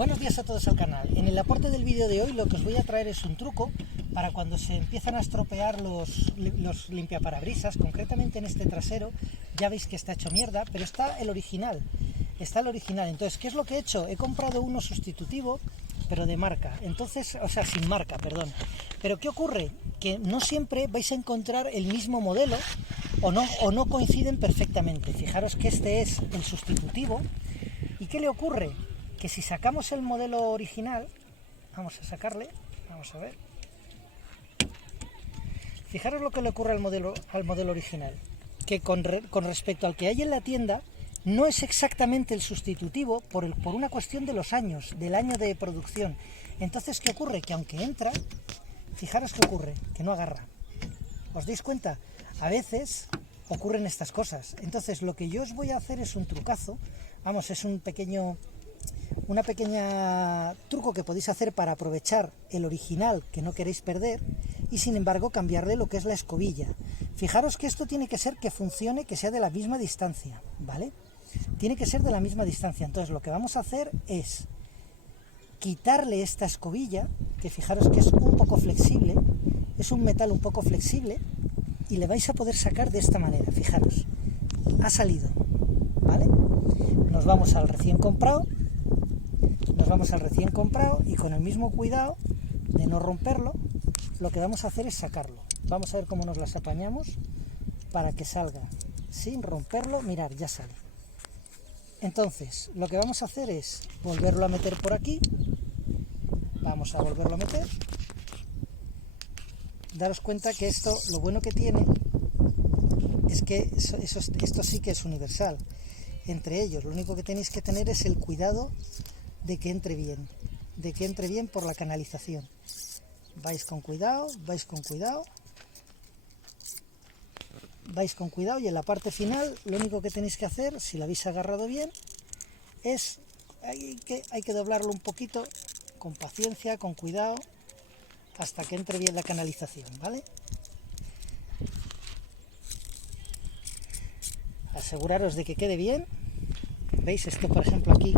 Buenos días a todos al canal. En el aporte del vídeo de hoy lo que os voy a traer es un truco para cuando se empiezan a estropear los limpiaparabrisas, concretamente en este trasero. Ya veis que está hecho mierda, pero está el original. Entonces, ¿qué es lo que he hecho? He comprado uno sustitutivo, pero de marca. Entonces, o sea, sin marca, perdón. Pero ¿qué ocurre? Que no siempre vais a encontrar el mismo modelo o no coinciden perfectamente. Fijaros que este es el sustitutivo. ¿Y qué le ocurre? Que si sacamos el modelo original, vamos a sacarle, vamos a ver. Fijaros lo que le ocurre al modelo original, que con respecto al que hay en la tienda, no es exactamente el sustitutivo por una cuestión de los años, del año de producción. Entonces, ¿qué ocurre? Que aunque entra, fijaros qué ocurre, que no agarra. ¿Os dais cuenta? A veces ocurren estas cosas. Entonces, lo que yo os voy a hacer es un trucazo, vamos, es una pequeña truco que podéis hacer para aprovechar el original que no queréis perder y sin embargo cambiarle lo que es la escobilla. Fijaros que esto tiene que ser que funcione, que sea de la misma distancia, ¿vale? Tiene que ser de la misma distancia. Entonces lo que vamos a hacer es quitarle esta escobilla, que fijaros que es un poco flexible, es un metal un poco flexible, y le vais a poder sacar de esta manera. Fijaros, ha salido, ¿vale? Nos vamos al recién comprado y con el mismo cuidado de no romperlo, lo que vamos a hacer es sacarlo. Vamos a ver cómo nos las apañamos para que salga sin romperlo. Mirad, ya sale. Entonces, lo que vamos a hacer es volverlo a meter por aquí. Vamos a volverlo a meter. Daros cuenta que esto, lo bueno que tiene es que esto sí que es universal. Entre ellos, lo único que tenéis que tener es el cuidado de que entre bien por la canalización. Vais con cuidado y en la parte final lo único que tenéis que hacer, si lo habéis agarrado bien, es hay que doblarlo un poquito, con paciencia, con cuidado, hasta que entre bien la canalización, ¿vale? Aseguraros de que quede bien. ¿Veis? Esto, por ejemplo, aquí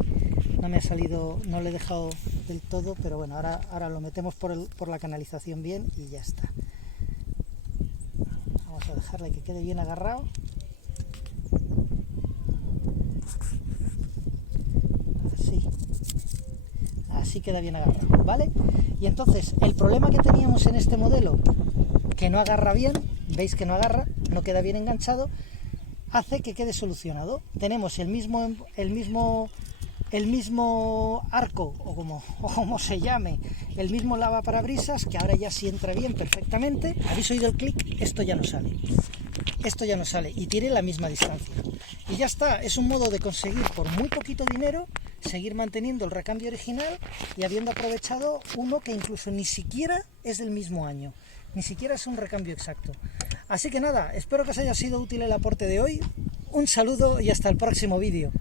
no me ha salido, no lo he dejado del todo, pero bueno, ahora lo metemos por la canalización bien y ya está. Vamos a dejarle que quede bien agarrado. Así queda bien agarrado, ¿vale? Y entonces, el problema que teníamos en este modelo, que no agarra bien, veis que no agarra, no queda bien enganchado, hace que quede solucionado. Tenemos el mismo arco, o como se llame, el mismo lavaparabrisas, que ahora ya sí entra bien perfectamente. ¿Habéis oído el clic? Esto ya no sale y tiene la misma distancia. Y ya está, es un modo de conseguir por muy poquito dinero seguir manteniendo el recambio original y habiendo aprovechado uno que incluso ni siquiera es del mismo año, ni siquiera es un recambio exacto. Así que nada, espero que os haya sido útil el aporte de hoy. Un saludo y hasta el próximo vídeo.